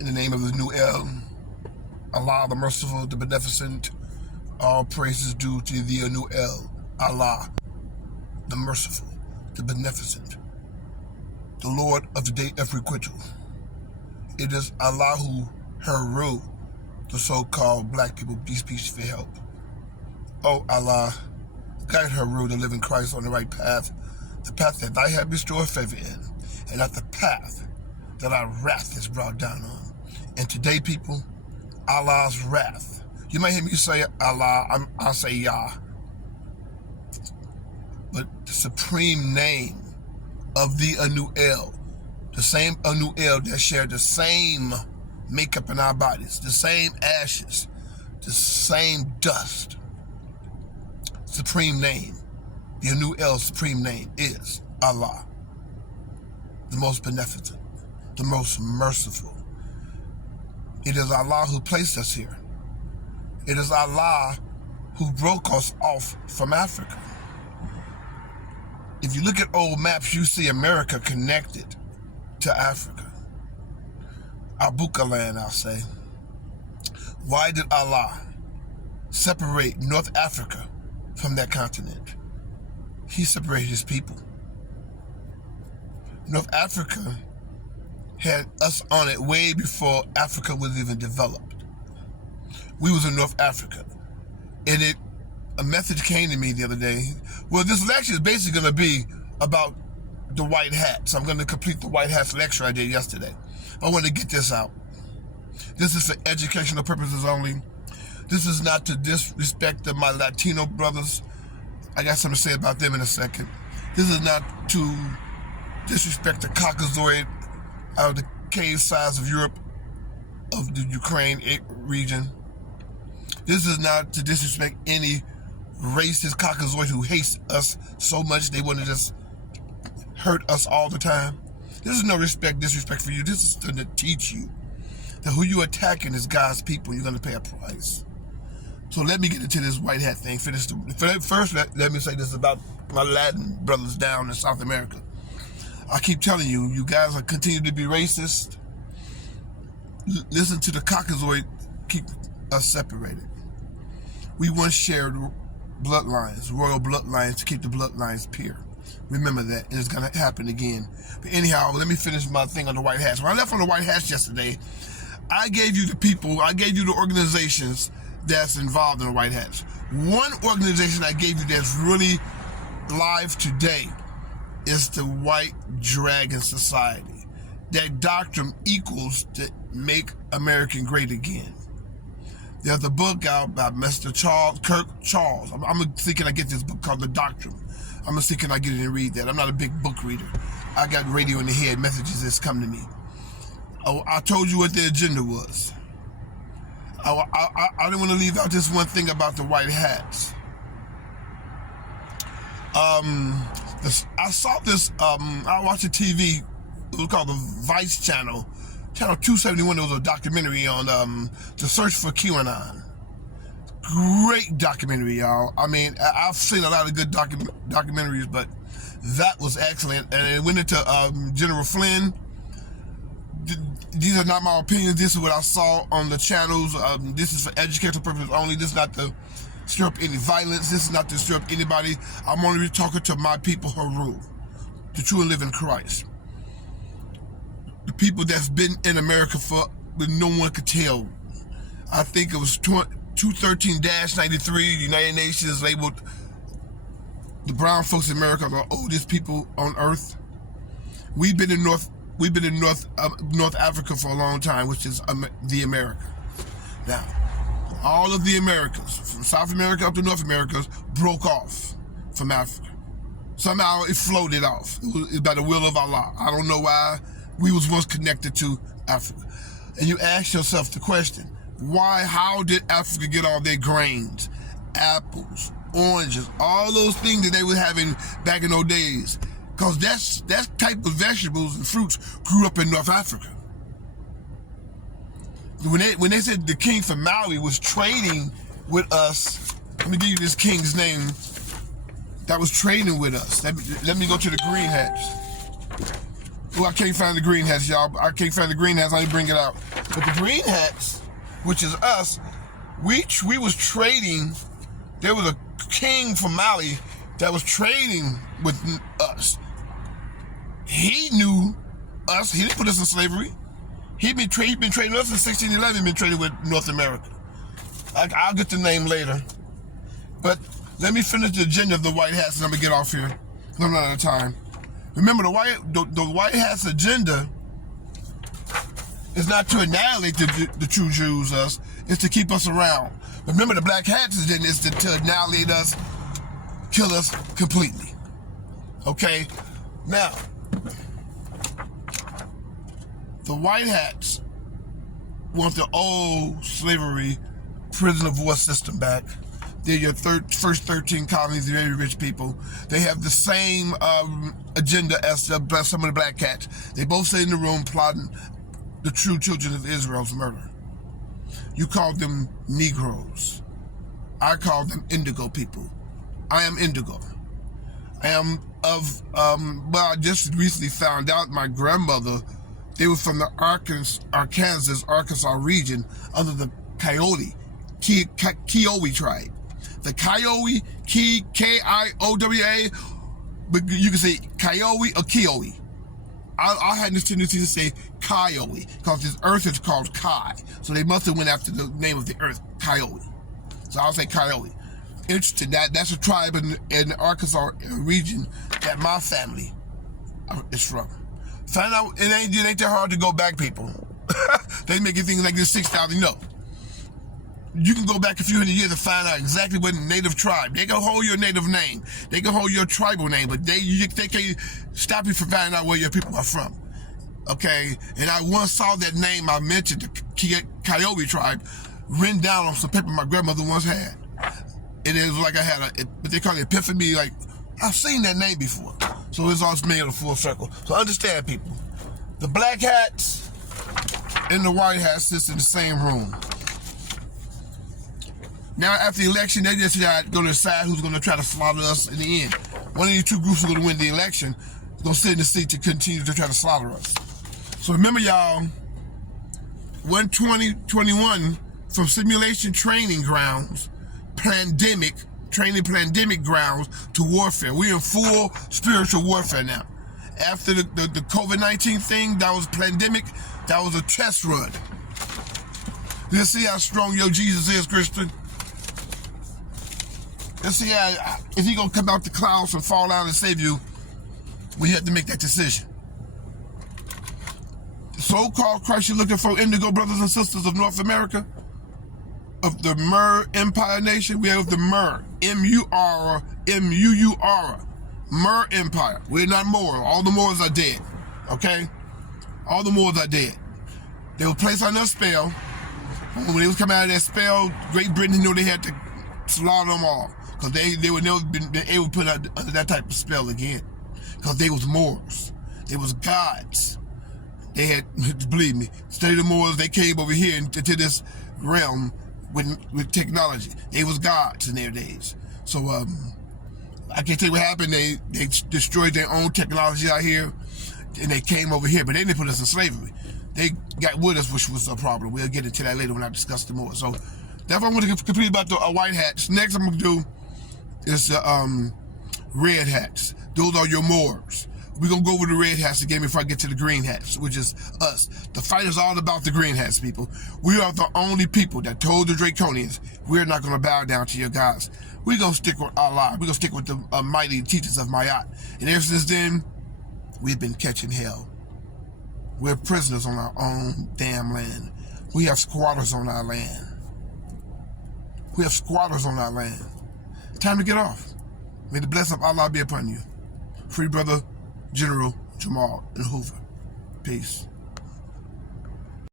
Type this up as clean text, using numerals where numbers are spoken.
In the name of the new El, Allah the merciful, the beneficent, all praises due to the new El, Allah the merciful, the beneficent, the Lord of the day of requital. It is Allah who Heru the so-called black people beseech for help. Oh Allah, guide Heru to live in Christ on the right path, the path that thy have bestowed favor in, and not the path that our wrath is brought down on. And today, people, Allah's wrath. You might hear me say Allah, I'll say Yah. But the supreme name of the Anu El, the same Anu El that shared the same makeup in our bodies, the same ashes, the same dust. Supreme name, the Anu El's supreme name is Allah, the most beneficent, the most merciful. It is Allah who placed us here. It is Allah who broke us off from Africa. If you look at old maps, you see America connected to Africa. Abuka land, I'll say. Why did Allah separate North Africa from that continent? He separated his people. North Africa had us on it way before Africa was even developed. We was in North Africa. And a message came to me the other day. Well, this lecture is basically going to be about the white hats. I'm going to complete the white hats lecture I did yesterday. I want to get this out. This is for educational purposes only. This is not to disrespect of my Latino brothers. I got something to say about them in a second. This is not to disrespect the Caucasoid out of the cave size of Europe, of the Ukraine region. This is not to disrespect any racist Caucasoid who hates us so much they want to just hurt us all the time. This is no disrespect for you. This is to teach you that who you attacking is God's people. You're going to pay a price. So let me get into this white hat thing. First, let me say this about my Latin brothers down in South America. I keep telling you, you guys are continue to be racist. Listen to the Caucasoid keep us separated. We once shared bloodlines, royal bloodlines, to keep the bloodlines pure. Remember that, and it's going to happen again. But anyhow, let me finish my thing on the white hats. When I left on the white hats yesterday, I gave you the people, I gave you the organizations that's involved in the white hats. One organization I gave you that's really live today is the White Dragon Society. That doctrine equals to make America great again. There's a book out by Mr. Kirk Charles. I'm thinking I get this book called The Doctrine. I'm thinking I get it and read that. I'm not a big book reader. I got radio in the head, messages that's come to me. I told you what the agenda was. I didn't want to leave out this one thing about the white hats. I saw this, I watched a TV, it was called the Vice Channel, Channel 271, there was a documentary on the search for QAnon. Great documentary, y'all. I mean, I've seen a lot of good documentaries, but that was excellent. And it went into General Flynn. These are not my opinions. This is what I saw on the channels. This is for educational purposes only. This is not to stir up any violence. This is not to stir up anybody. I'm only talking to my people, Heru, the true and living Christ. The people that's been in America for, but no one could tell. I think it was 213-93, the United Nations labeled the brown folks in America the oldest people on earth. We've been in North Africa for a long time, which is the America. Now, all of the Americas, from South America up to North America, broke off from Africa. Somehow it floated off. It was by the will of Allah. I don't know why. We was once connected to Africa. And you ask yourself the question, why, how did Africa get all their grains, apples, oranges, all those things that they were having back in those days? Because that type of vegetables and fruits grew up in North Africa. When they said the king from Maui was trading with us, let me give you this king's name that was trading with us. Let me go to the green hats. Well, I can't find the green hats, y'all. I can't find the green hats. I didn't bring it out. But the green hats, which is us, we was trading. There was a king from Mali that was trading with us. He knew us. He didn't put us in slavery. He'd been trading us in 1611. Been trading with North America. I'll get the name later. But let me finish the agenda of the white hats, and I'm gonna get off here. I'm not out of time. Remember, the white hats agenda is not to annihilate the true Jews. It's to keep us around. Remember, the black hats agenda is to annihilate us, kill us completely. Okay. Now, the white hats want the old slavery prison of war system back. They're your first 13 colonies, the very rich people. They have the same agenda as some of the black cats. They both sit in the room plotting the true children of Israel's murder. You call them Negroes. I call them indigo people. I am indigo. I am of, well, I just recently found out my grandmother, they were from the Arkansas region under the Kiowa tribe. The Kiowa, K-I-O-W-A, but you can say Kiowa or Kiowa. I had this tendency to say Kiowa because this earth is called Kai. So they must have went after the name of the earth, Kiowa. So I'll say Kiowa. Interesting, that's a tribe in the Arkansas region that my family is from. Find out, it ain't that hard to go back, people. They making things like this 6,000, no. You can go back a few hundred years to find out exactly what native tribe. They can hold your native name. They can hold your tribal name, but they can't stop you from finding out where your people are from. Okay? And I once saw that name I mentioned, the Kiowa tribe, written down on some paper my grandmother once had. And it was like I had but they call it epiphany, like, I've seen that name before. So it's all made a full circle. So understand, people. The black hats and the white hats sit in the same room. Now, after the election, they just going to decide who's going to try to slaughter us in the end. One of these two groups is going to win the election. Is going to sit in the seat to continue to try to slaughter us. So remember, y'all, 2021 from simulation training grounds, pandemic grounds to warfare. We're in full spiritual warfare now. After the COVID-19 thing, that was pandemic, that was a test run. Let's see how strong your Jesus is, Christian. Let's see how, if he gonna come out the clouds and fall out and save you, we have to make that decision. The so-called Christ you're looking for, indigo brothers and sisters of North America, of the Mer Empire Nation, we have the Mer, M-U-R, Mer Empire. We're not Moors. All the Moors are dead, okay? All the Moors are dead. They were placed under a spell. When they was coming out of that spell, Great Britain knew they had to slaughter them all. Because they would never been able to put under that type of spell again. Because they was Moors. They was gods. They had, believe me, study the Moors, they came over here into this realm with technology. They was gods in their days. So I can't tell you what happened. They destroyed their own technology out here, and they came over here, but they didn't put us in slavery. They got with us, which was a problem. We'll get into that later when I discuss the more. So that's what I'm going to complete about the white hats. Next I'm going to do is the red hats. Those are your Moors. We're going to go over the red hats again before I get to the green hats, which is us. The fight is all about the green hats, people. We are the only people that told the Draconians, we're not going to bow down to your gods. We're going to stick with Allah. We're going to stick with the mighty teachers of Mayat. And ever since then, we've been catching hell. We're prisoners on our own damn land. We have squatters on our land. We have squatters on our land. Time to get off. May the blessing of Allah be upon you. Free brother, General Jamal and Hoover. Peace.